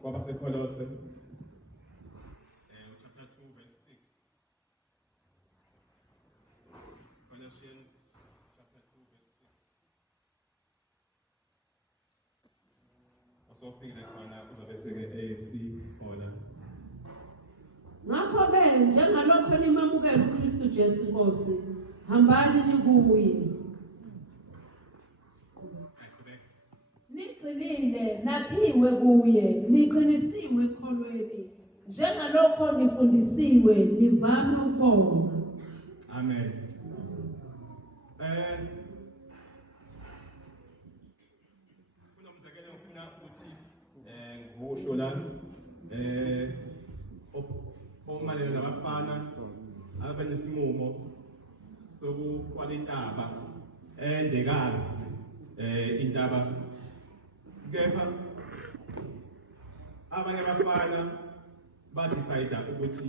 kwabaseKolose chapter 2 verse 6. Colossians chapter 2 verse 6. Osofile khona uzobe seke AC khona. Ngakho-ke njengalokho nimamukela uKristu Jesu Nkosi, hambani nikuye. Niqinile, nakhiwe kuye, niqinisiwe ekholweni, njengalokho nifundisiwe, nivame ukubonga. Amen. Kunomzekelo ngifuna ukuthi ngisho la omalelo nabafana abenesinqumo sokuqala intaba endekazi intaba kepha abanye abafana badecide ukuthi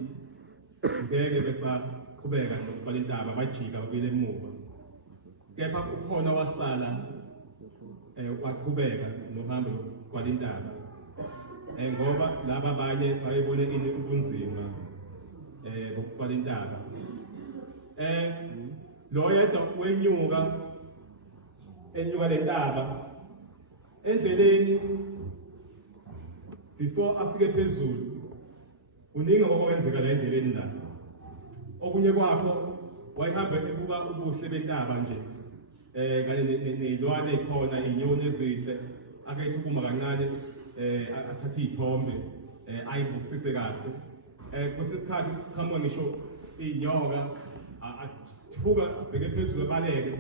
ngeke besaqhubeka nokuqala intaba bajika babuyele emuva kepha ukhona wasala waqhubeka nohambo lokuqala intaba ngoba laba abanye bayebone ini ubunzima bokuqala intaba lo yedwa wenyuka enyuka lentaba endleleni before afike phezulu uningi okwenzeka la endleleni la okunye kwakho wayihamba ebuka ubuhle bentaba nje kanye nezilwane ezikhona inyoni ezinhle akethi ukuma kancane athathe izithombe ayibukisise kahle kwesisikhathi qhamuka ngisho inyoka athuka abheke phezulu abaleke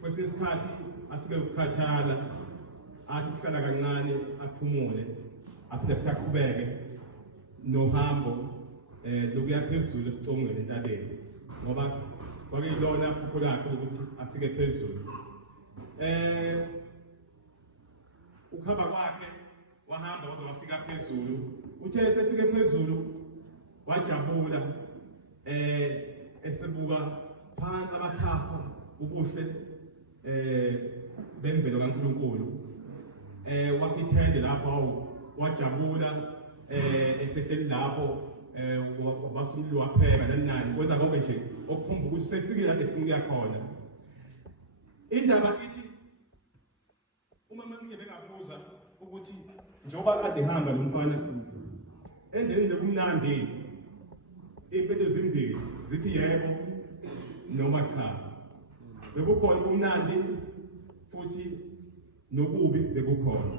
kwesisikhathi afike ukukhathala athi kuhlala kancane aphumule aphinde futhi aqhubeke nohambo lokuya phezulu esicongweni entabeni ngoba kwakuyilona iphupho lakhe ukuthi afike phezulu ukuhamba kwakhe wahamba waze wafika phezulu uthe esefike phezulu wajabula esebuka phansi abathafa ubuhle bemvelo kaNkulunkulu waphithende lapho wajabula esehleli lapho wabasulu wapheka nanani kwenza konke nje okukhomba ukuthi usefikile lapho efuna ukuya khona indaba ithi uma mangeke ngabuza ukuthi njengoba kade hamba lo mfana endleleni bekumnandi impetho ezimbili zithi yebo noma cha bekukhona kumnandi futhi nokubi bekukhona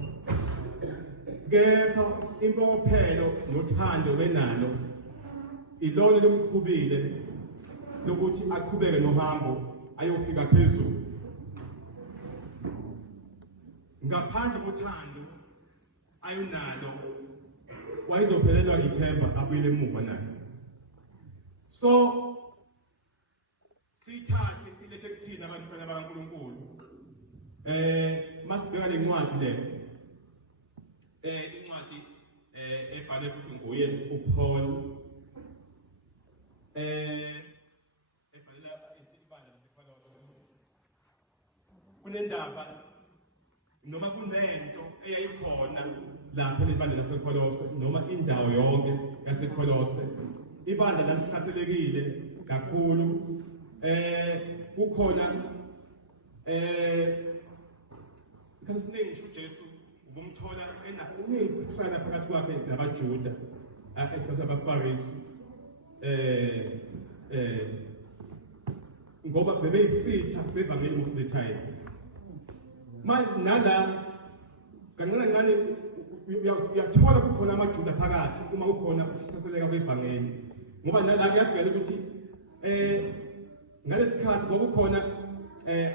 kepha impokophelo nothando benalo ilona lomqhubile lokuthi aqhubeke nohambo ayofika phezulu ngaphandle kothando ayonalo wayezophelelwa ithemba abuyele emuva naye so sithathe silethe kuthina abantwana bakaNkulunkulu masibheka le ncwadi le incwadi ebhalwe futhi nguye uPaul ebhalela ibandla laseKolose kunendaba noma kunento eyayikhona lapha lebandla laseKolose noma indawo yonke yaseKolose ibandla lalihlaselekile kakhulu kukhona ikasiningi ngisho uJesu ubumthola enakho uningi ukuphikisana phakathi kwakhe nabaJuda esikhathi abaFarisi ngoba bebeyisitha sevangeli most of the time nala kancane uyathola kukhona amaJuda phakathi uma kukhona ukuhlaseleka kwevangeli ngoba nala kuyavela ukuthi ngalesikhathi kwakukhona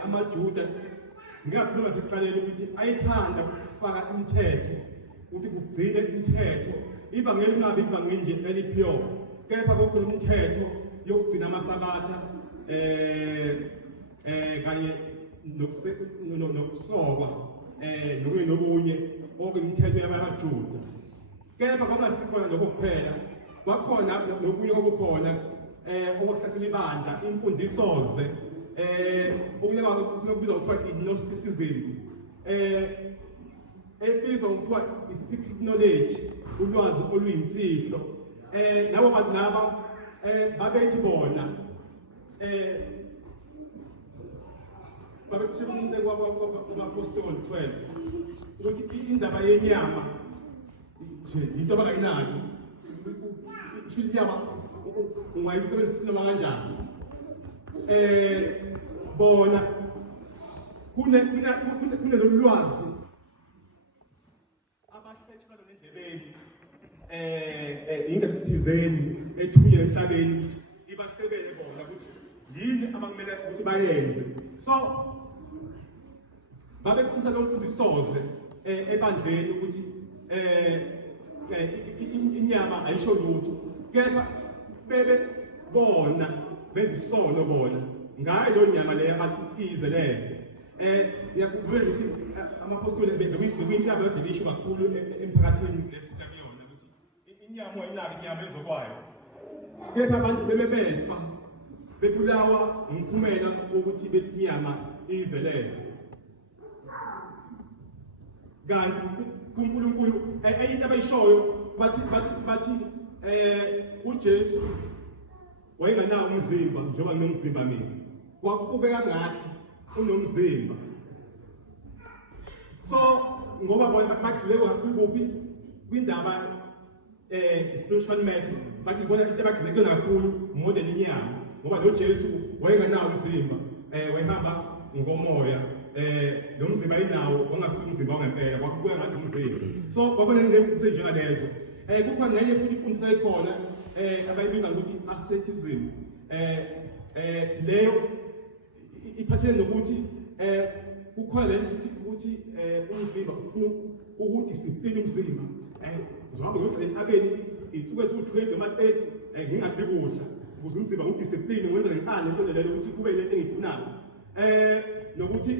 amaJuda ngiyakhuluma sekuqaleni ukuthi ayithanda ukufaka imithetho ukuthi kugcine imithetho ivangeli ingabe ivangeli nje elipure kepha kukhona imithetho yokugcina amasabatha kanye nokusokwa nokunye okuyimithetho yamaJuda kepha kwangasikhona lokho kuphela kwakhona nokunye okukhona okuhlasela ibandla imfundisoze okunye kwakubizwa kuthiwa i-Gnosticism ebizwa ngokuthiwa i-secret knowledge, ulwazi oluyimfihlo. Labo bantu laba babethi bona babethi kwabapostoli 12 ukuthi indaba yenyama nje into abangayinaki, isho inyama ungayisebenzisa noma kanjani. Bona kunelolwazi abahlethekalo nendlebeni ingane sithizeni ethunywe emhlabeni ukuthi ibasebele bona ukuthi yini abakumele ukuthi bayenze. So babefundisa lo mfundisoze ebandleni ukuthi inyama ayisho lutho, kepha bebe bona bezisono bona ngayo lo nyama leyo abathi izeleze. Ngiyakuvela ukuthi amapostoli bekuyinto yabo kade beyisho kakhulu emphakathini lesiphila kuyona ukuthi inyama ayinaki inyama ezokwayo, kepha abantu bebefa bebulawa umphumela wokuthi bethi inyama izeleze. Kanti kuNkulunkulu into abayishoyo bathi uJesu wayengenawo umzimba njengoba nginomzimba mina, kwakubeka ngathi unomzimba. So ngoba bona bagxile kakhulu kuphi kwindaba spiritual matter, bathi bona into abagxile kakhulu more than inyama, ngoba lo Jesu wayengenawo umzimba, wayehamba ngomoya, lo mzimba ayinawo ongasiyo umzimba ongempela, kwakubeka ngathi umzimba. So kwabona nemfundiso njengalezo. Kukhona nenye futhi imfundiso ekhona abayibiza ukuthi asceticism. Leyo iphathelene nokuthi kukhona le ukuthi umzimba ufuna ukudiscipline umzimba. Uzohamba uyofika entabeni insuku eziwu-20 noma 30 ngingadli kudla ukuze umzimba udiscipline wenze ngenkani into leyo ukuthi kube lento engiyifunayo. Nokuthi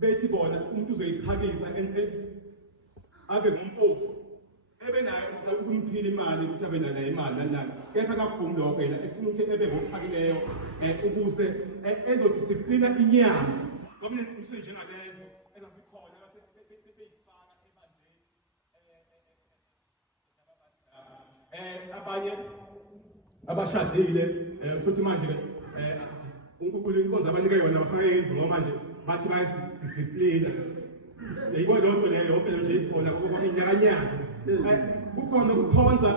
bethi bona umuntu uzoyixhakisa abe ngumpofu, ebe nayo ukumphila imali ukuthi abe nayo imali nani, kepha akavumi lokho yena efuna ukuthi ebe ngokuxhakileyo ukuze ezodisciplina inyama. Ngoba nemfundiso njengalezo ezasikhona beyifaka ebandleni. Abanye abashadile futhi manje uNkulunkulu inkonzo abanike yona basayenzi ngoba manje bathi bayidisciplina. Yayibona loo nto leyo phela nje ikhona inyakanyaka. Kukhona ukukhonza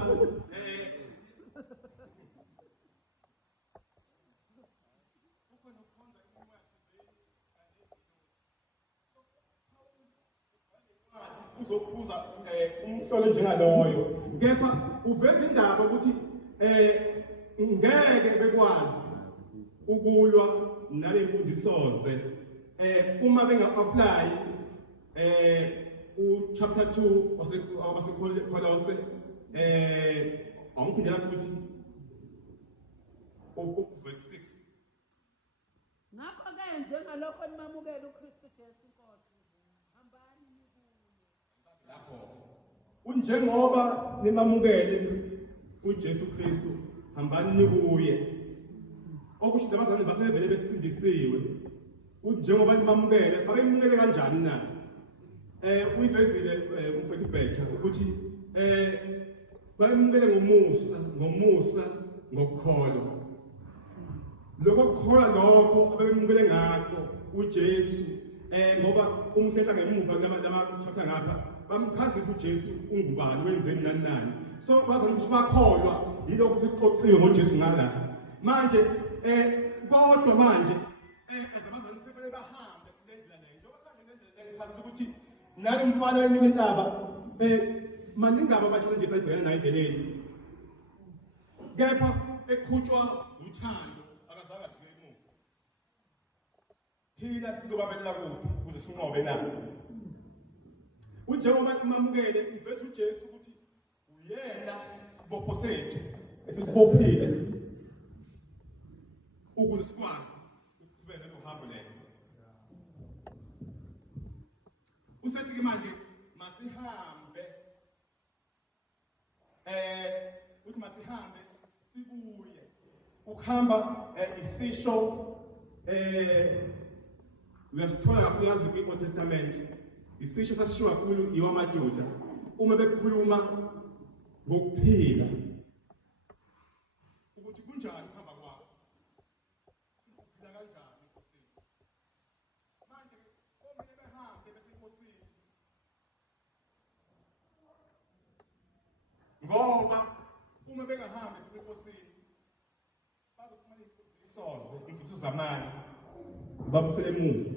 uzokhuza umhlolo njengaloyo, kepha uveza indaba ukuthi ngeke bekwazi ukulwa nale mfundisoze uma benga-apply chapter 2 waseKolose, awuphindela futhi verse 6. Ngakho-ke njengalokho nimamukela uKristu Jesu Nkosi, hambani nikuye. Lapho unjengoba nimamukele uJesu Kristu, hambani nikuye. Okusho abazali basebevele besindisiwe. Njengoba nimamukele, babemukele kanjani na? Uyivezile umfowethu Betha ukuthi bayemukele ngomusa ngokukholwa. Lokho kukholwa lokho abemukele ngakho uJesu, ngoba umhlehla ngemuva lama chapter ngapha bamchaza ukuthi uJesu ungubani, wenzeni nani nani. So bazali ukuthi bakholwa yilokho ukuthi kuxoxiwe ngoJesu ngala. Manje kodwa manje ezabazali sefanele bahambe lendlela leyo. Njengoba kanje lendlela leyo ichaza ukuthi nalo mfana wenyuka intaba maningaba ama-challenges ayibhekana nayo endleleni, kepha eqhutshwa uthando akazange ajike emuva. Thina sizobabelela kuphi ukuze sinqobe na? Unjengoba imamukele ivese uJesu ukuthi uyena sibopho sethu esisibophile ukuze sikwazi ukuqhubeka nohambo lelo. Usethi manje masihambe uthi masihambe sibuye. Ukuhamba isisho uyasithola kakhulukazi kwi-Old Testament isisho sasishiwo kakhulu iwamaJuda uma bekhuluma ngokuphila ukuthi kunjani ukuhamba kwakho, uphila kanjani enkosini. Manje omele behambe besenkosini ngoba uma bengahambi besenkosini bazofumana imfundiso zamanye babusele emuva.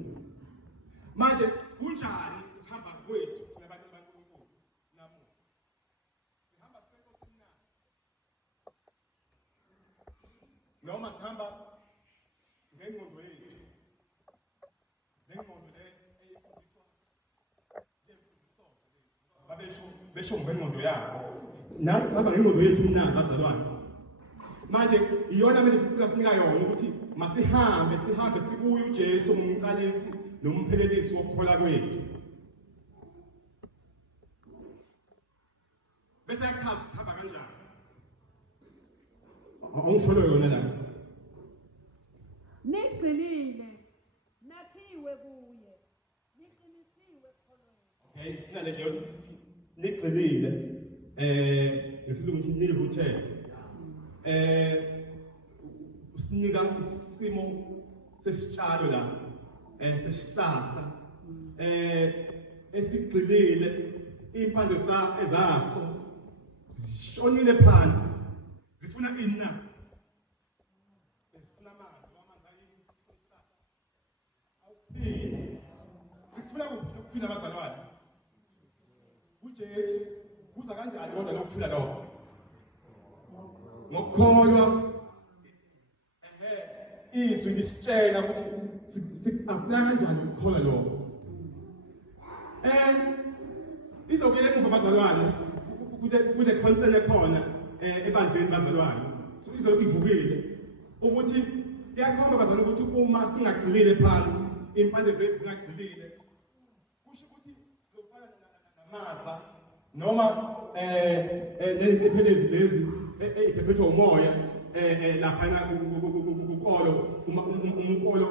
Manje kunjani ukuhamba kwethu thina abantu bakaNkulunkulu namuhla? Sihamba senkosini na noma sihamba ngengqondo yethu, lengqondo le eyifundiswa ngemfundiso lezi besho ngengqondo yabo, nathi sihamba ngengqondo yethu na bazalwane. Manje iyona mele sinika yona ukuthi masihambe sibuye uJesu umqalisi nomphelelisi wokukholwa kwethu. Bese yachaza sihamba kanjani. Awungisholo yona la. Nigxilile, nakhiwe kuye, niqinisiwe ekholweni. Okay, thina nje yothi nigxilile ngesilungu ukuthi nirooted. Usinika isimo sesitshalo la sesihlahla esigxilile impande ezaso zishonile phansi zifuna ina zifuna amanzi ayini sesihlahla awuphile sifuna ukuphila abazalwane uJesu kuza kanjani kodwa lokuphila lokho ngokukholwa izwi lisitshela ukuthi siapply kanjani ukukholwa lokho. Izobuyela emuva bazalwane kule concern ekhona ebandleni bazalwane. Izokuvukile ukuthi iyakhomba bazalwane ukuthi uma singagxilile phansi impande zethu zingagxilile kusho ukuthi sizofana namaza noma neziphelezi lezi eziphethwe umoya laphana ukolo umkolo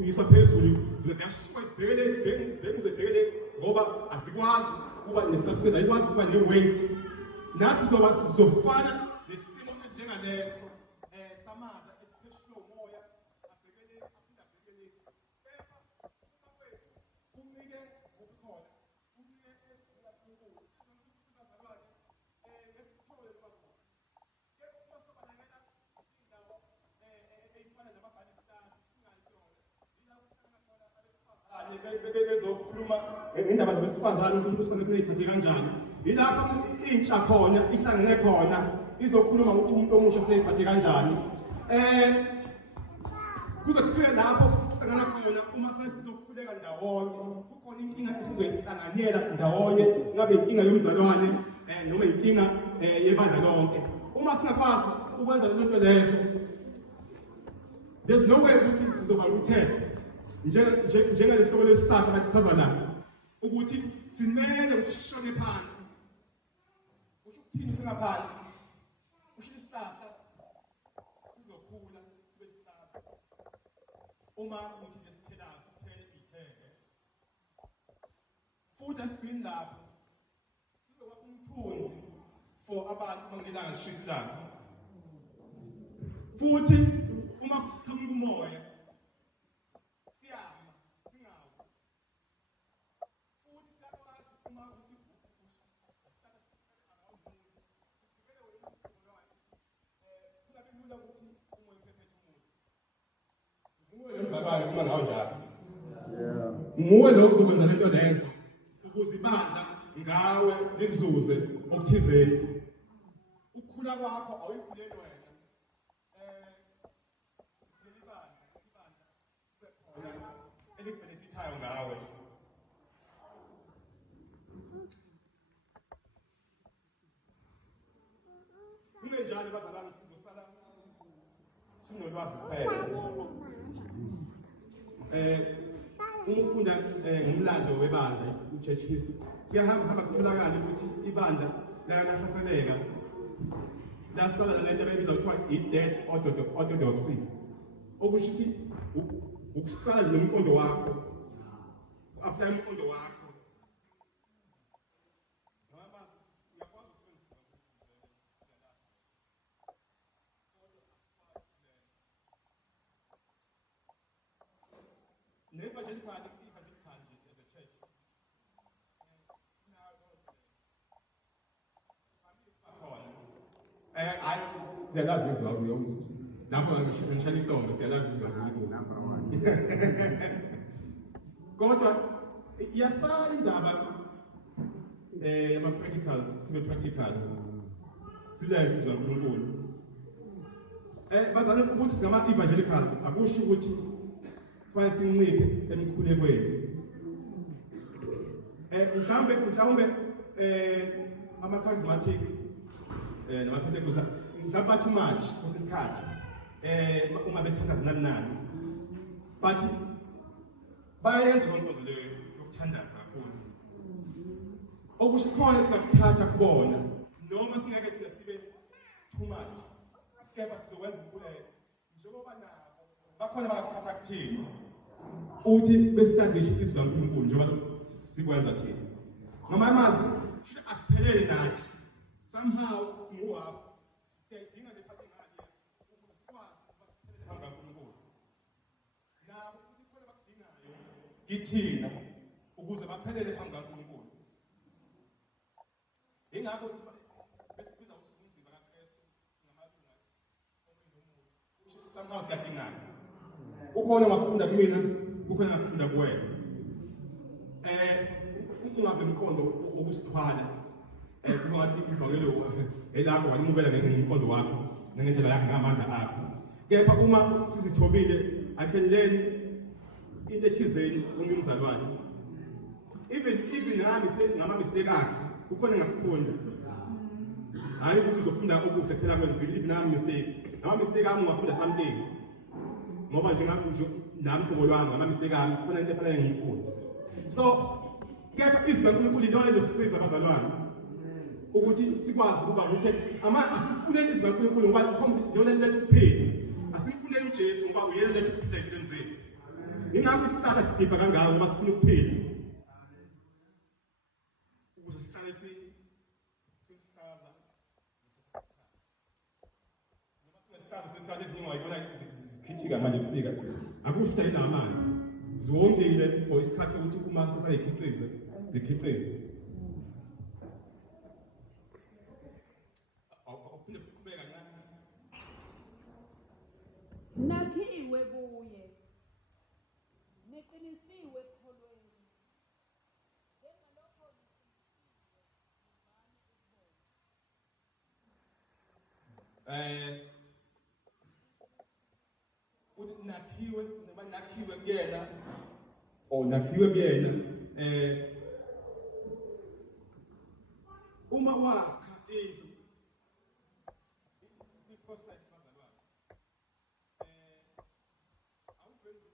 uyiswa phezulu ziyasuka ibhekele ngoba asikwazi kuba nesubstance ayikwazi kuba ne-weight. Nasi sizofana nesimo esinjengaleso samaza esiphethwe umoya abhekele aphinda abhekele kepha uma kwethu kuncike ngokukhona kuncike esila kunkulu esizalwane esikhole loba bezokhuluma indaba zabesifazane ukuthi kufanele uyiphathe kanjani. Yilapho intsha khona ihlangene khona izokhuluma ukuthi umuntu omusha kufanele uyiphathe kanjani. Kuze kufike lapho sihlangana khona uma kufanele sizokhuleka ndawonye kukhona inkinga esizoyihlanganyela ndawonye ngabe inkinga yomzalwane noma inkinga yebandla lonke. Uma singakwazi ukwenza lento lezo there's no way ukuthi sizoba rooted njengalesihlobo lesihlahla bachaza la ukuthi simele ukuthi sishone phansi. Kusho ukuthini singaphansi? Kusho isihlahla sizokhula sibe sihlahla uma ukuthi lesithelayo sithele iy'thelo futhi asigcini lapho sizoba umthunzi for abantu uma kunelanga lishisa ilanga futhi uma kuqhamuka umoya siyama singawi futhi siyakwazi uma ukuthi isihlahla sivikele wena umzimba wakho kungabi lula ukuthi umoya uphephethe umuzi. Nguwe lo mzalwane uma ngawo njalo. Nguwe lo uzokwenza lento lezo ukuze ibandla ngawe lizuze okuthizeni. Ukukhula kwakho awuyikhuleli wena. Elibenefithayo ngawe. Kungenjalo bazalwane sizosala sinolwazi kuphela. Uma ufunda ngomlando webandla i-church history kuyahamba kutholakala ukuthi ibandla lahlaseleka lasala lento abayibiza kuthiwa i-dead orthodoxy okusho ukuthi ukusala nomqondo wakho, apply umqondo wakho siyalazi izwi likaNkulunkulu. Lapho ngishaya ihlombe siyalazi izwi likaNkulunkulu. Kodwa yasala indaba ama-practicals, sibe practical. Silazi izwi likaNkulunkulu. Bazalwane ukuthi singama-evangelicals akusho ukuthi kufanele sinciphe emikhulekweni. Mhlawumbe ama-charismatic nama-Pentecostal mhlawumbe too much kusesikhathi uma bethandaza nani but bayenza lontozo leyo yokuthandaza kakhulu. Okusho khona singakuthatha kubona noma singeke thina sibe too much, kepha sizokwenza ukukhuleka njengoba nabo bakhona bakuthatha kuthina uthi bestablish izwi likaNkulunkulu njengoba sikwenza thina. Ngamanye amazwi asiphelele nathi somehow singuhafu siyayidinga le phathi ngale ukuze sikwazi ukuba siphelele phambi kaNkulunkulu. Nabo futhi khona bakudingayo kithina ukuze baphelele phambi kaNkulunkulu. Ingakho besibiza ukuthi umzimba kaKristu singamalunga omunye somehow siyadingana. Ukhona ngakufunda kumina, ukhona ngakufunda kuwena. Ungabe umqondo wokusithwala kungathi ivangelo elakho walimukela ngomqondo wakho nangendlela yakho ngamandla akho. Kepha uma sizithobile I can learn into ethizeni umzalwane. Even ngama-mistake akhe ukhona ngakufunda. Hayi ukuthi uzofunda okuhle kuphela kwenzile, even ngama-mistake. Ngama-mistake ami ungafunda something. Ngoba nje nami uqobo lwami ngama-mistake ami khona into efanele ngiyifunda. So kepha izwi likaNkulunkulu lilona elizosisiza abazalwane ukuthi sikwazi ukuba ukuthi asifuneni izwi likaNkulunkulu ngoba lona liletha ukuphila. Asifuneni uJesu ngoba uyena letha ukuphila empilweni zethu. Ingakho isihlahla sidipha kangako ngoba sifuna ukuphila. Ukuze sihlale sihlaza noma singahlaza sesikhathi eziningi wayibona zikhithika manje ebusika. Akusho ukuthi ayina amanzi. Ziwongile for isikhathi sokuthi uma sifuna ikhiqize zikhiqize. Awuphinde fuqhubeka kancane. Nakhiwe kuye, niqinisiwe ekholweni, njengalokho nifundisiwe Uthi nakhiwe noma nakhiwe kuyena or nakhiwe kuyena uma wakha indlu i-process bazalwane awuveli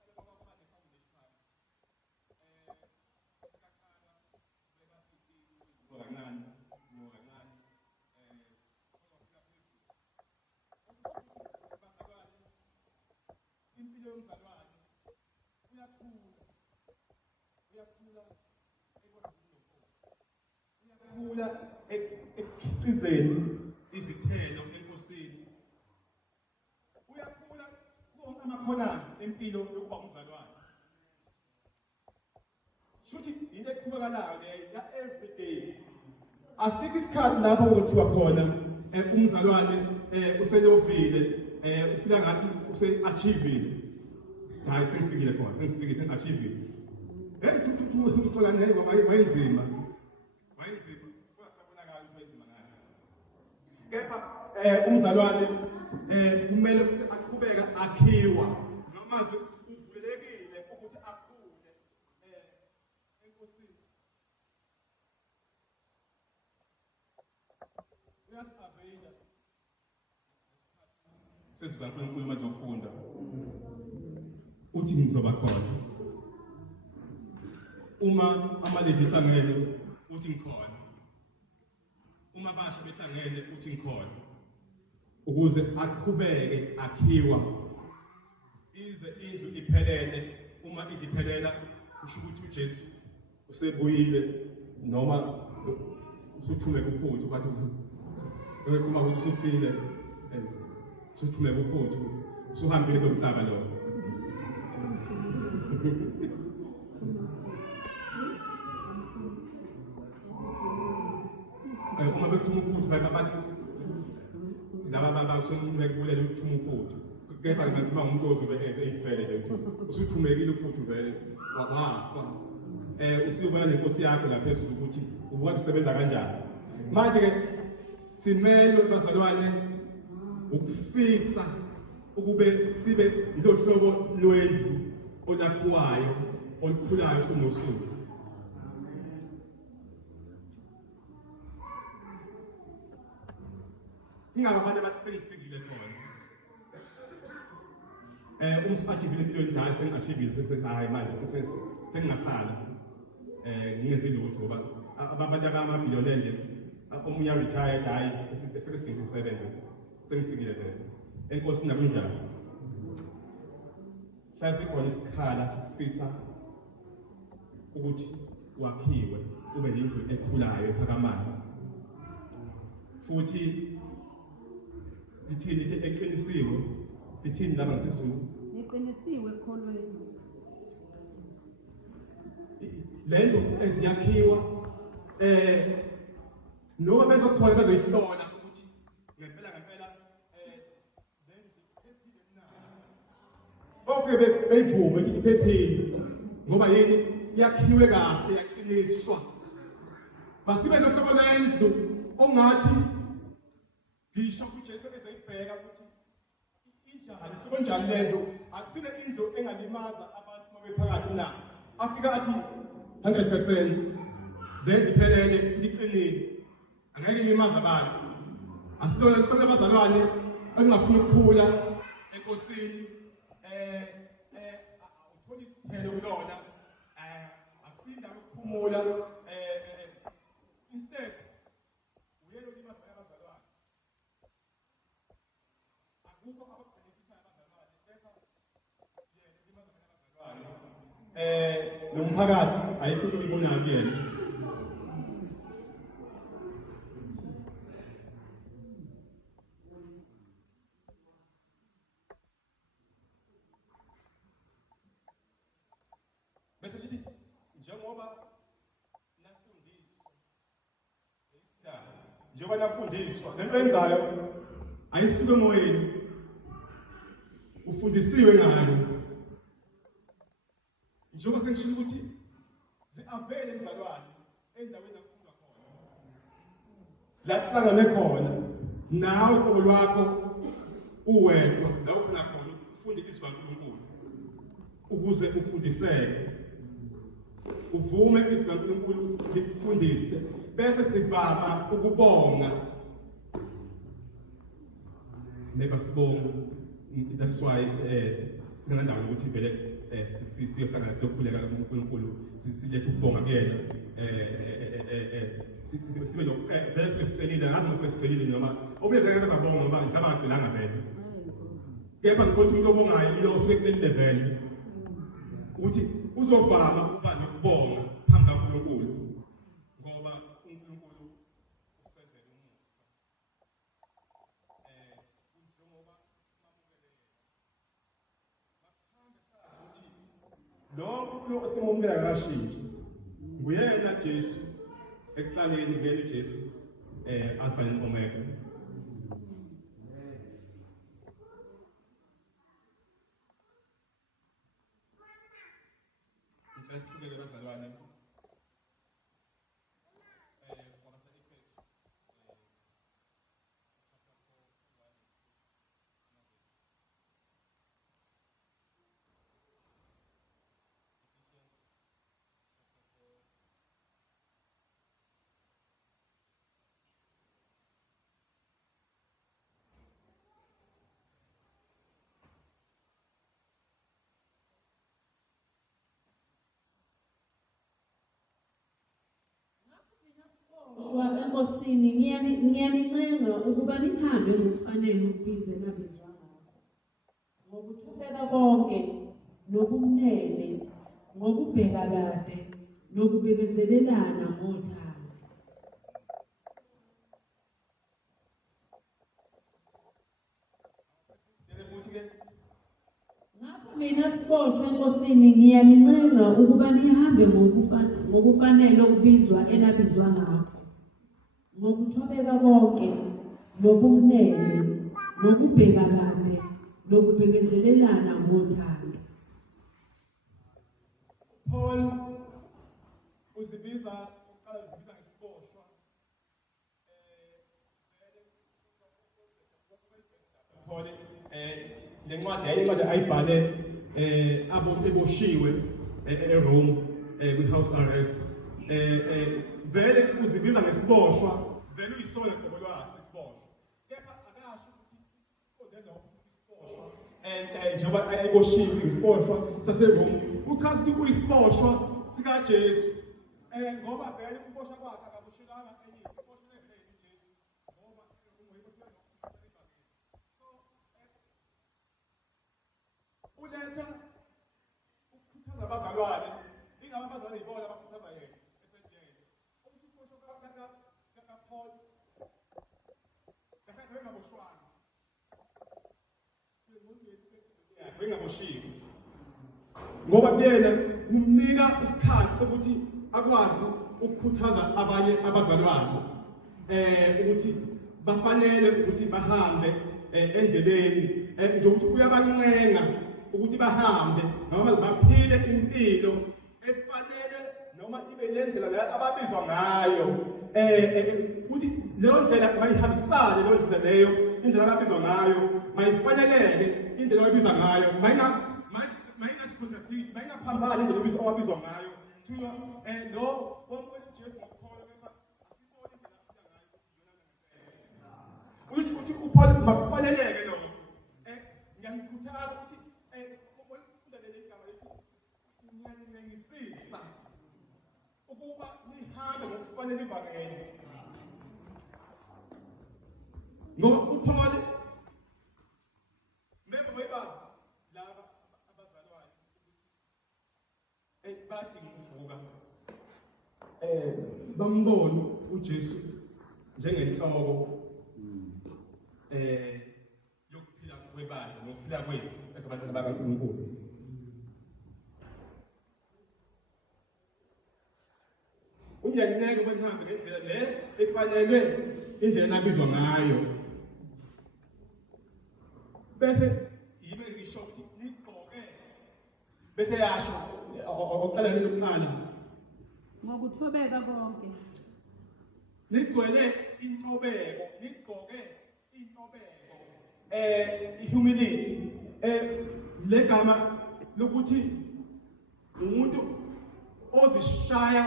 njengoba bathale baba ne-foundation kaqala beka kancane impilo yomzalwane uyakhula ekukhiqizeni izithelo enkosini. Uyakhula konke amakhonazi empilo yokuba umzalwane. Shuthi into eqhubekanayo leyo every day. Asikho isikhathi lapho kuthiwa khona umzalwane uselovile ufika ngathi use-achievile. Hayi sengifikile khona, sengi-achievile. Uxola neywa wayenzima. Kwasabonakala ukuthi wayenzima ngayo. Kepha umzalwane kumele ukuthi aqhubeka akhiwa. Ngamazwi uvelekile ukuthi akhule enkosini. Uyasavela sesibankulunkulu mazofunda uthi ngizoba khona uma amaledi ehlangene uthi ngikhona, uma basha behlangene uthi ngikhona, ukuze aqhubeke akhiwa ize indlu iphelele. Uma indlu iphelela kusho ukuthi uJesu usebuyile noma usuthume kuphuthu bathi uma ukuthi usufile usuthume kuphuthu usuhambile kumhlaba lo. usumekubulela ukuthuma uphuthu kepha kuba umuntu ozobe ezeyifele nje ukuthi usuthumekile uphuthu vele wafa usuyobona nenkosi yakho laphezulu ukuthi ubuka kusebenza kanjani manje ke simele bazalwane ukufisa ukube sibe ilo hlobo lwendlu olakhuwayo olukhulayo sunosuku singabantu abathi sengifikile khona umsiphathivile impilo njalo sengachievile sesehayi manje sengingahlala ngingenzi lutho ngoba abantu abamabhiliyone nje omunye retired hayi sekesidinga ukusebenza sengifikile phela enkosi nakunjalo hlase khona isikhala sokufisa ukuthi wakhiwe ube indlu ekhulayo ephakamayo futhi lithini eqinisiwe lithini laba ngesizulu Neqinisiwe ekholweni. lendlu eziyakhiwa noma bezokhona bezoyihlola ukuthi ngempela lendlu iphephile na ofike beyivume ukuthi iphephile ngoba yini yakhiwe kahle yaqiniswa basibe nohlobo lendlu ongathi ngisho kuJesu ezayibheka ukuthi injani hlobo njani lendlu akusine indlu engalimaza abantu mabephakathi na afika athi 100% lendlu iphelele futhi iqinile angeke ilimaze abantu asilona hlobo abazalwane engafuni ukukhula enkosini uthola isithelo kulona akusinda ukuphumula instead uyena ulimaza abazalwane akukho ababenefita abazalwane kepha yena ulimaza abazalwane nomphakathi ayikho uyibona kuyena bese lithi njengoba nafundiswa lento enzayo ayisuke emoyeni ufundisiwe ngayo njengoba sengisho ukuthi ziavele emzalwane endaweni lakufunda khona la kuhlangane khona nawe qobo lwakho uwedwa la ukhona khona ufunde izwi kaNkulunkulu ukuze ufundiseke uvume izwi kaNkulunkulu lifundise bese sivama ukubonga neba sibonga that's why singandawo ukuthi vele siyohlangana siyokhuleka kuNkulunkulu silethe ukubonga kuyena sibe vele sicelile ngathi sicelile noma obuye vele ngazabonga ngoba ngihlaba ngagcinanga vele kepha ngikhothi umuntu obongayo lo usecelile vele ukuthi uzovama ukuba nokubonga phambi kaNkulunkulu ngoba uNkulunkulu usenzele umusa njengoba simamukele masihambe sazi ukuthi lo osimamukela akashintshi nguyena Jesu ekuqaleni nguyena Jesu Alpha and Omega Sesiqhubeke bazalwane kwabase-Efesu enkosini ngiyanincenga ukuba nihambe ngokufanele ukubize nabezwa ngakho ngokuthobeka konke nobumnene ngokubheka kade nokubekezelelana ngothando ngakho mina siboshwe enkosini ngiyanincenga ukuba nihambe ngokufanele ukubizwa enabizwa ngakho ngokuthobeka konke nobumnene ngokubheka kade nokubekezelelana ngothando. Paul uzibiza uqala uzibiza ngesiboshwa Paul le ncwadi ayibhale eboshiwe eRome kwi-house arrest vele uzibiza ngesiboshwa vele uyisona qobo lwasi isiboshwa kepha akasho ukuthi qondene isiboshwa njengoba ayiboshiwe isiboshwa saseRome uchaza ukuthi uyisiboshwa sikaJesu ngoba vele ukuboshwa kwakhe akaboshekanga enyini uboshwe vele uJesu ngoba so uletha ukukhuthaza abazalwane ingaba abazalwane yibona abakhuthaza yena esejele ukuthi uboshwa kaPaul kakade wengaboshwanga wengaboshiwe ngoba kuyena kumnika isikhathi sokuthi akwazi ukukhuthaza abanye abazalwane ukuthi bafanele ukuthi bahambe endleleni nje ukuthi uyabancenga ukuthi bahambe noma baphile impilo efanele noma ibe lendlela la ababizwa ngayo ukuthi leyo ndlela bayihambisane leyo ndlela leyo indlela ababizwa ngayo mayifaneleke indlela ababiza ngayo mayinga-contradict mayingaphambani indlela ababizwa ngayo kuthiwa lo wambona uJesu ngokukholwa kepha asibone indlela ababizwa ngayo ukuthi uPaul makufaneleke lokho ngiyanikhuthaza ukuthi ufunda leli gama lithi ngiyanincengisisa ukuba nihambe ngokufanele ivangeli ngoba uPaul mebe bayibazi laba abazalwane ukuthi badinga ukuvuka bambone uJesu njengenhloko yokuphila kwebandla nokuphila kwethu esabantwana bakaNkulunkulu. Ungiyanceka ukuba nihambe ngendlela le efanelwe indlela nabizwa ngayo bese yimi ngisho ukuthi nigqoke bese yasho oqala lokuqala ngokuthobeka konke nigcwele intobeko nigqoke intobeko ihumility legama lokuthi umuntu ozishaya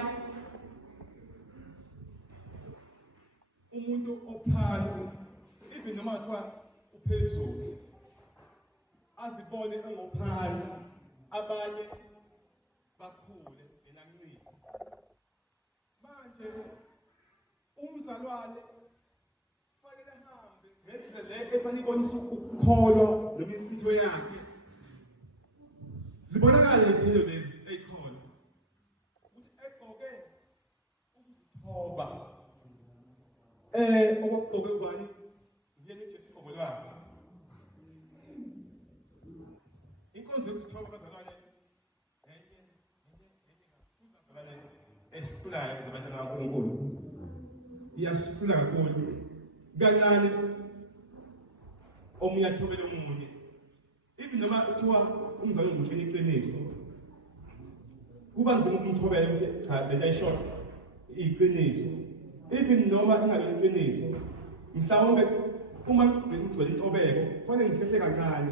umuntu ophansi even noma kuthiwa uphezulu azibone engophansi abanye bakhule enancane manje umzalwane fanele ahambe ngendlela le efanele ibonisa ukukholwa noma insitho yakhe zibonakala lezithelo lezi eyikhona ukuthi egqoke ukuzithoba okugqoke ubani ngiyena uJesu igqoko lakhe inkonzo yokuzithoba abazalwane esikhulayo zabantwana bakaNkulunkulu iyasikhula kakhulu kancane omunye athobele omunye even noma kuthiwa umzali ungitshela iqiniso kuba nzima ukumthobela ukuthi cha lento ayishoyo iqiniso even noma ingabe iqiniso mhlawumbe uma ngigcwele intobeko kufanele ngihlehle kancane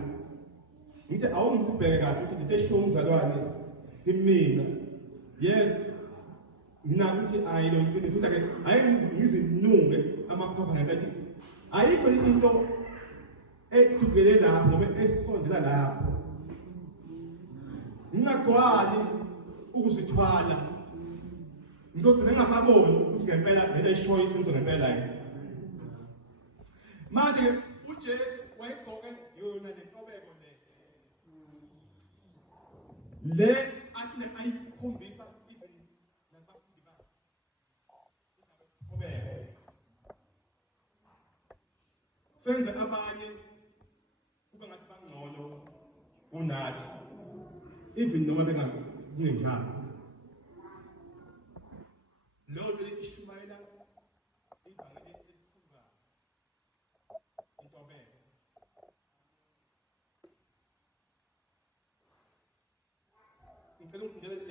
ngithi awungisibheke kahle ukuthi lento eshiwo umzalwane kimina yes mina ukuthi ayilo iqiniso kodwa ke ayizinunge amaphapha ngathi ayikho into edugele lapho noma esondela lapho ngingagcwali ukuzithwala ngizogcina ngingasaboni ukuthi ngempela lento eshoyo iqiniso ngempela yini manje uJesu wayegqoke yona lentobeko le athi ayikhombisa even nabafundi bakhe intobeko senze abanye kube ngathi bangcono kunathi even noma bengenjalo lo nto ishumayela ivangeli elikhulu intobeko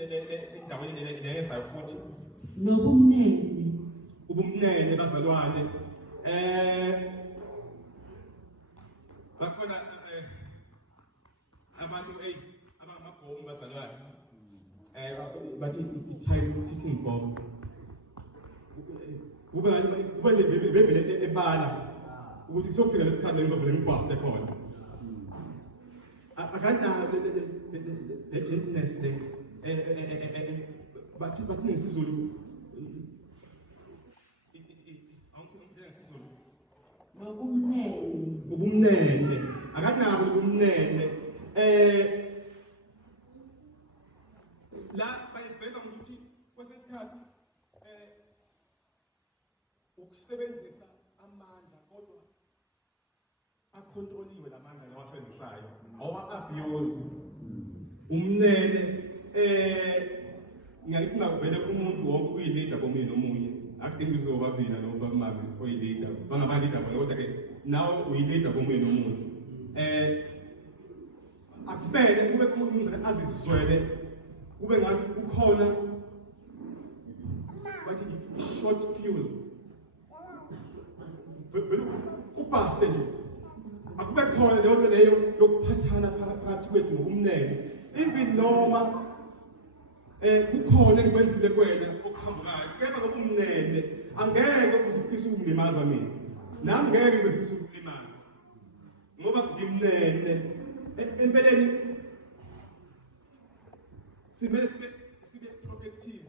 endaweni leyesayo futhi nobumnene ubumnene bazalwane bakhona abantu abangamabomu bazalwane bathi i-time ticking bomb kube nje bevele ebala ukuthi kusofika lesikhathi la ngizovele ngibhaste khona akanayo le gentleness le bathi ngesizulu ngesizulu nobumnene ubumnene akanabo ubumnene la bayiveza ukuthi kwesesikhathi ukusebenzisa amandla kodwa akontroliwe lamandla lawasebenzisayo awa-abuse umnene ngiyayithi ngakuvele umuntu wonke uyilida komunye nomunye akudingi uzobabili nobamami oyilida bangabalida bona kodwa-ke nawe uyilida komunye nomunye akumele kube umzane azizwele kube ngathi ukhona bathi i-short fuse vele ubhaste nje akube khona leyo nto leyo yokuphathana phakathi kwethu ngobumnene even noma kukhona engikwenzile kwena okuhambukayo kepha ngobumnene angeke uzufisa ukungilimaza mina nami ngeke ngizofisa ukulimaza ngoba ngimnene empeleni simele sibe protective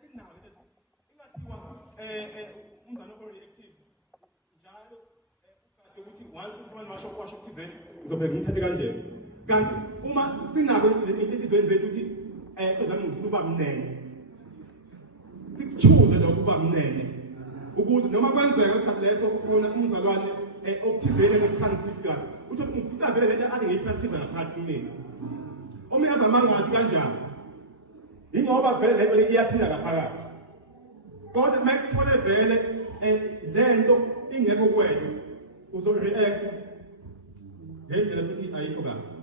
sinayo lesi ingathiwa umzane o-reactive njalo ukade ukuthi once umfana washo kuthizeni ngizovele ngimthathe kanjena kanti uma sinabo elizweni zethu ukuthi ezami ngifuna uba mnene sikuchuze lokho ukuba mnene ukuze noma kwenzeka isikhathi leso kukhona umzalwane okuthizeni ngokukhanisifika uthi ngifuna vele lento ade ngiyiphractice ngaphakathi kumina omunye azamangathi kanjani ingoba vele lento iyaphila ngaphakathi kodwa mekuthole vele lento ingekho kwena uzo-react ngendlela futhi ayikho kahle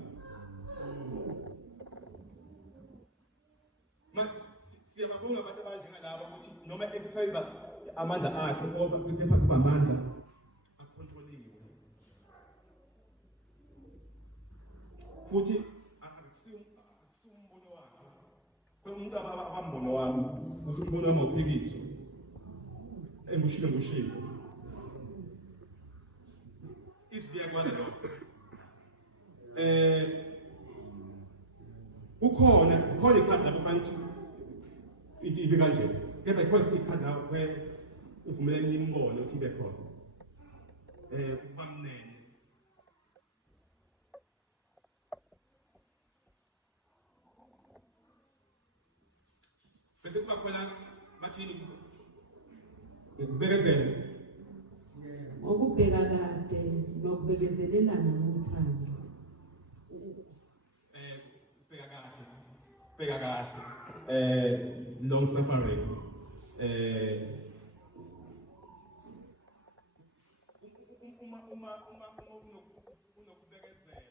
siyababonga abantu abanjengalabo ukuthi noma exercise amandla akhe ngoba kepha kuba amandla akontroliwe futhi akusiwo umbono wakhe umuntu abambono wami ukuthi umbono wami awuphikiswe engushilo izwi yakwana lokho zikhona ikhadi lapho fanele ibe kanje kepha ikhona ikhadi lapho uvumelene imbono ukuthi ibe khona ukuba mnene bese kuba khona bathini ukubekezela ukubheka kade nokubekezelelana nothando ubheka kade long suffering uma unokubekezela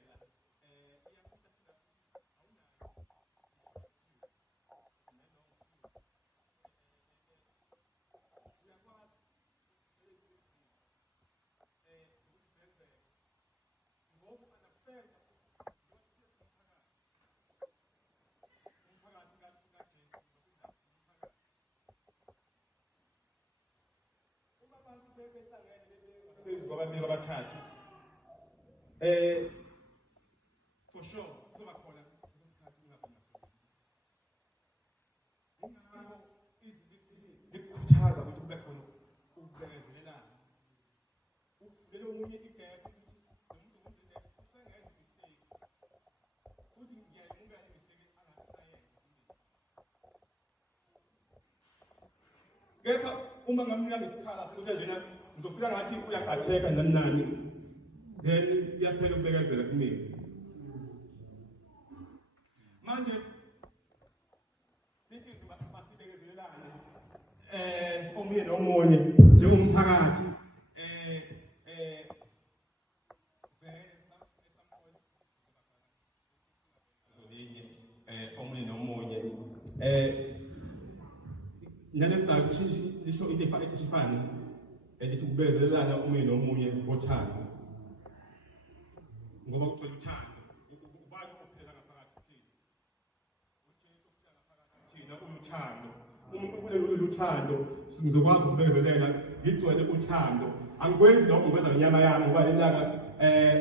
ababili abathathu for sure kuzoba khona isikhathi ingakho izwi likhuthaza ukuthi kube khona ukubekezelelana ukuvele omunye igap ukuthi nomuntu wenzile usengenza mistake futhi ngiyayimuka imistake angayenza kepha uma ngamnika ngesikhala sokuthi njena ngizofika ngathi uyakuatheka nani then iyaphela ukubekezela kumina manje lithi masibekezelelane omunye nomunye njengomphakathi vele omunye nomunye Nalesizathu lisho into efana elithi ukubezelelana omunye nomunye ngothando. Ngoba kugcwele uthando. Ubani ophela ngaphakathi thina? uJesu uphela ngaphakathi thina uthando. Uma uthando sizokwazi ukubekezelela ngigcwele uthando. Angikwenzi lokho ngikwenza ngenyama yami ngoba ilanga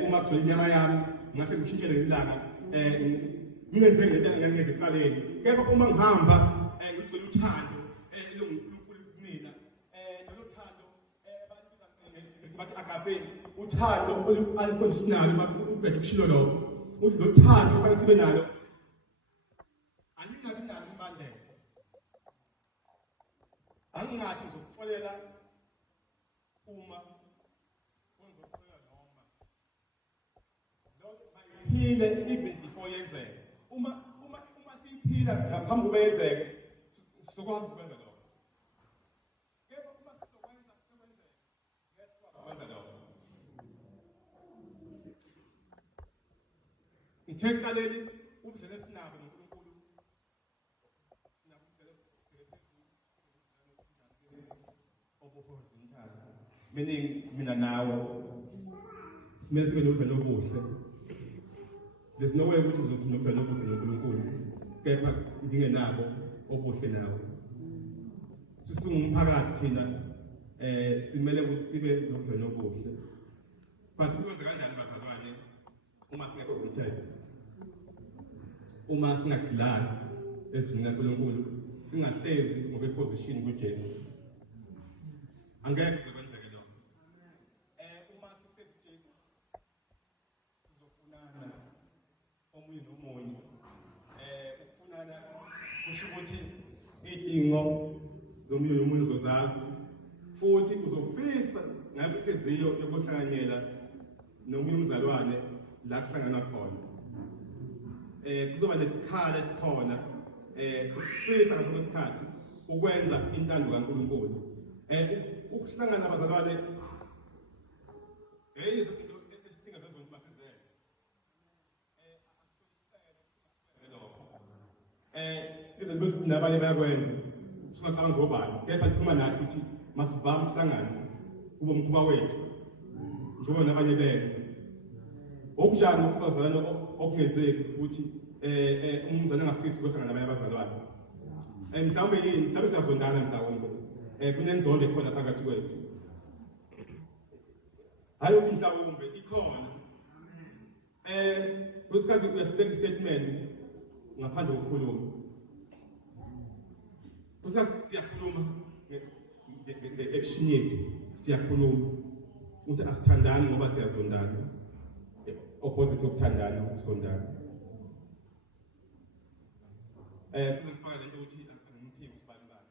uma kugcwele inyama yami ngahle ngishintshele ilanga ngingenze lento engangenza ekuqaleni. Kepha uma ngihamba ngigcwele uthando loNkulunkulu kumina lelo thando bathi agape uthando olu-unconditional ubhethe kushilo lokho. Lo thando kufanele sibe nalo. Angingabi nalo imbandela. Angingathi ngizokuxolela uma wenzokuxolela noma lokho mayiphile even before yenzeke. Uma siyiphila ngaphambi kokuba yenzeke sizokwazi ukwenza lokho. Kepha uma sizokwenza sekwenzeke ngesikwazi ukwenza lokho. Ngithe ekuqaleni ubudlelwano esinabo noNkulunkulu sinabo ubudlelwano obuhorizontal, meaning mina nawe simele sibe nobudlelwano obuhle. There's no way ukuthi uzothi nobudlelwano obuhle noNkulunkulu kepha ngingenabo obuhle nawe. Sisungumphakathi thina simele ukuthi sibe nobudlelwano obuhle. But kuzokwenza kanjani bazalwane uma singekho committed? Uma singagxilanga ezwini kaNkulunkulu, singahlezi ngokweposition kuJesu. Angeke kuzokwenzeke lokho. Uma sihlezi kuJesu sizofunana omunye nomunye. Ukufunana kusho ukuthi idingo zomunye nomunye uzozazi futhi uzofisa ngayo inhliziyo yokuhlanganyela nomunye umzalwane la kuhlangana khona. Kuzoba nesikhala esikhona sokufisa ngaso lesikhathi ukwenza intando kaNkulunkulu. Ukuhlangana nabazalwane izinto esidinga zezonto basizenze. Izinto bese nabanye bayakwenza. Singacabanga ngobani. Kepha sikhuluma nathi ukuthi masivame ukuhlangana kube umkhuba wethu. Njengoba nabanye benza. Okunjani ukubazalana okungenzeki ukuthi umzalwane angafisi ukuhlangana nabanye abazalwane. Mhlawumbe siyazondana mhlawumbe. Kunenzondo ekhona phakathi kwethu. Hayi ukuthi mhlawumbe ikhona. Kwesikhathi uyasibeka istatement ngaphandle kokukhuluma. Kusathi siyakhuluma nge-action yethu, siyakhuluma ukuthi asithandani ngoba siyazondana. Opposite okuthandana ukusondana. Kuze kufaka lento ukuthi angimphiki usibani bani.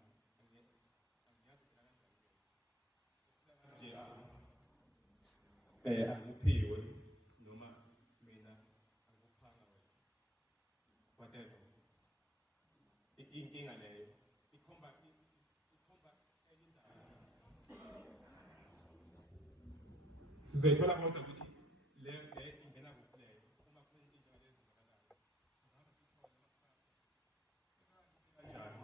Angiphiwe noma mina angikuphanga wena. Whatever. Inkinga leyo ikhomba enye indaba. Sizoyithola kodwa ukuthi le ingena kuphi leyo uma kunenkinga lezi ezenzakalayo. Sizama sithole kanjani.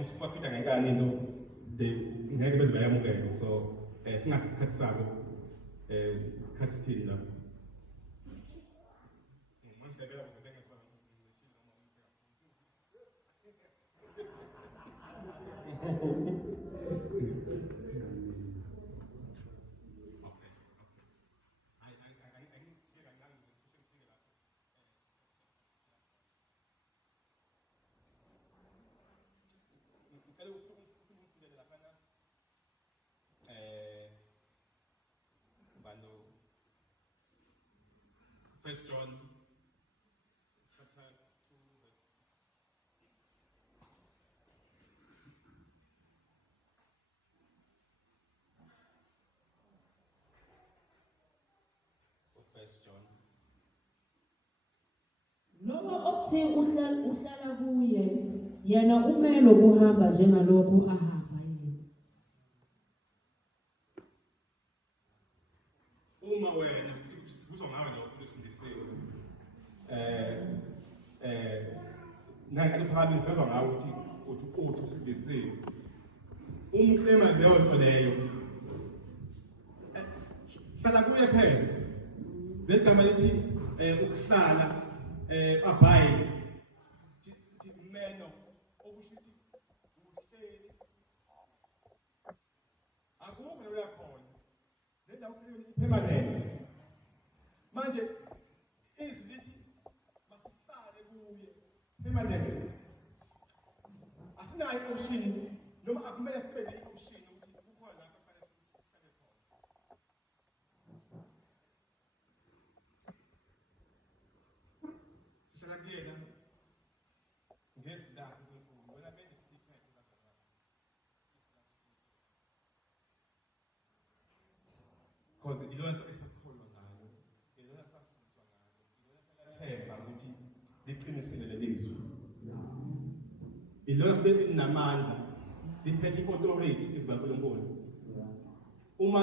Usufafita ngenkani into ngeke beze bayamukele so singathi isikhathi sabo isikhathi sithini la manhlebela kusebenza ngisibanga First John chapter 2 verse 6. First John. othi uhlala kuye yena umelo kuhamba njengalokho ahamba yena. Uma wena kuzwa ngawe lokho usindisiwe phakathi sizwa ngawe uthi usindisiwe. Umklema leyo nto leyo hlala kuye phela legama lithi ukuhlala abide meno okushithi uhleli akukho la khona le ndawo permanent manje izwi lithi masihlale kuye permanent asinayo option noma akumele sibe le option ukuthi kukhona la kufanele sihlale khona. Sihlala kuyena ngezwi lakhe uNkulunkulu wena bese siphethe bazalwane. Because ilona esakholwa ngalo, ilona sasizwa ngalo, ilona salathemba ukuthi liqinisile lelizwi. Ilona futhi linamandla, liphethe i-authority izwi kaNkulunkulu. Uma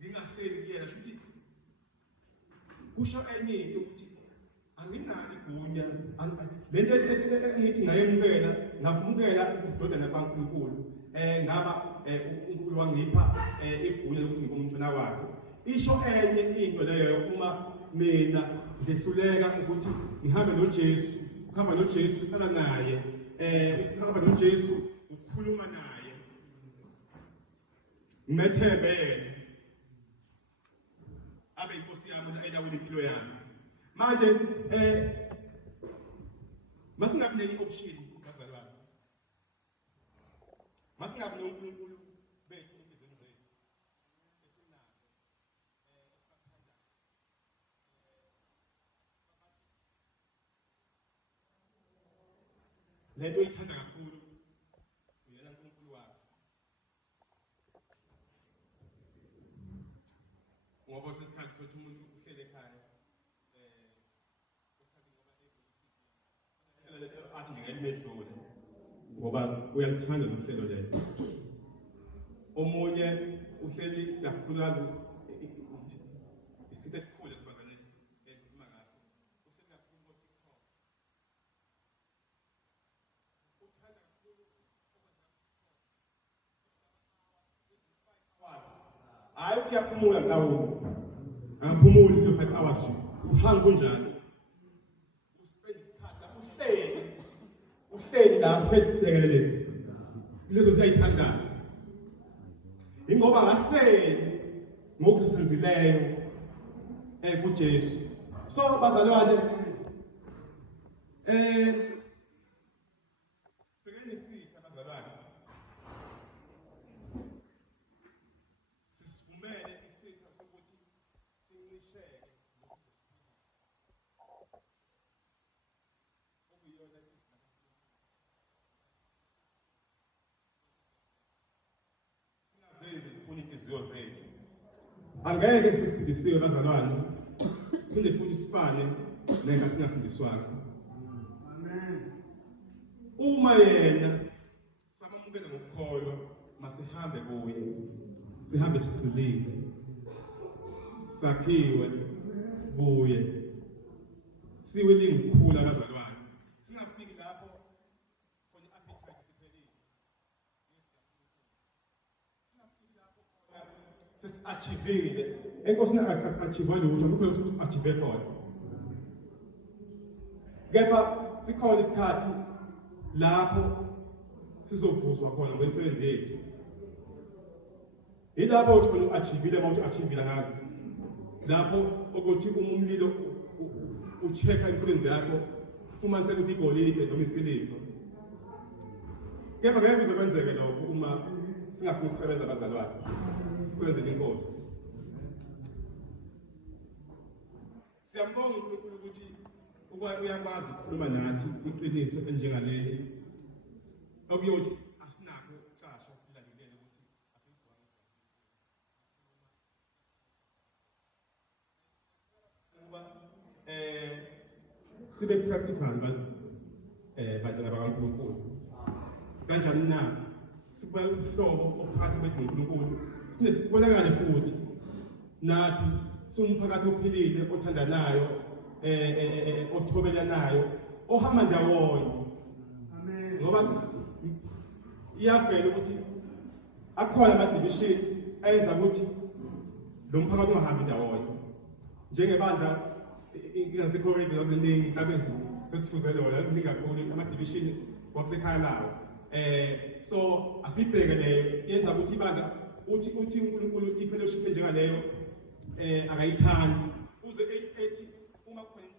ngingahleli kuyena futhi kusho enye into ukuthi anginalo igunya lento engithi ngayemukela ngabumukela udodana kaNkulunkulu ngaba uNkulunkulu wangipha igunya lokuthi ngibe umntwana wakhe. Isho enye into leyo uma mina ngehluleka ukuthi ngihambe noJesu, ukuhamba noJesu uhlala naye ukuhamba noJesu ukukhuluma naye ngimethembe yena abe inkosi yami elawula impilo yami. Manje masingabi ne-option bazalwane, masingabi noNkulunkulu bethu empilweni zethu esinayo esibathandayo lento oyithanda kakhulu uyena uNkulunkulu wakho. Ngoba sesikhathi thothi umuntu uhlele ekhaya athi nje ngelimedlule ngoba uyalithanda lohlelo lelo. Omunye uhleli kakhulukazi isithe esikhulu esibazane ekhuluma ngaso. Uhleli kakhulu ku-TikTok. Uthanda kakhulu ukwenza TikTok. Hayi uthi uyaphumula mhlawumbe. Angaphumuli lo 5 hours nje. Uhlanga kunjani? Uhleli la uphethekelele lezo siyayithandayo ingoba ngahleli ngokusinzileyo kuJesu. So bazalwane sibhekene sitha bazalwane sisivumele isitha sokuthi sincisheke okuyona inhliziyo zethu. Angeke sisindisiwe bazalwane siphinde futhi sifane nenkathi singasindiswanga. Amen. Uma yena samamukela ngokukholwa masihambe kuye, sihambe sigxilile, sakhiwe kuye, siwe lingikhula bazalwane, singafiki lapho khona i-appetite siphelile. Sesi-achievile enkosini achieve lutho lokho ukuthi achieve khona. Kepha sikhona isikhathi lapho sizovuzwa khona ngemisebenzi yethu. Ilapho uthi khona achievile mawuthi achievile ngazi. Lapho ukuthi umlilo uchecka imisebenzi yakho ufumanise ukuthi igolide noma isiliva. Kepha ngeke kuze kwenzeke lokho uma singafuni ukusebenza abazalwane. Sisebenze inkosi. Siyambonga uNkulunkulu ukuthi uyakwazi ukukhuluma nathi iqiniso enjengaleli. Okuyothi asinakho ukucashwa silandulele ukuthi asizwanga. Kuba sibe practical bantu bakaNkulunkulu. Kanjani na? Sibe uhlobo ophakathi kweNkulunkulu. Siphinde sibonakale futhi nathi sumphakathi ophilile othandanayo othobelanayo ohamba ndawonye. Amen. Ngoba iyavela ukuthi akhona ama-division ayenza ukuthi lo mphakathi ungahambi ndawonye. Njengebandla ngaseKorinte zaziningi mhlawumbe sesifuzele wona eziningi kakhulu ama-division wakusekhaya lawo. So asibheke leyo yenza ukuthi ibandla uthi uNkulunkulu i-fellowship njengaleyo akayithandi uze ethi uma khona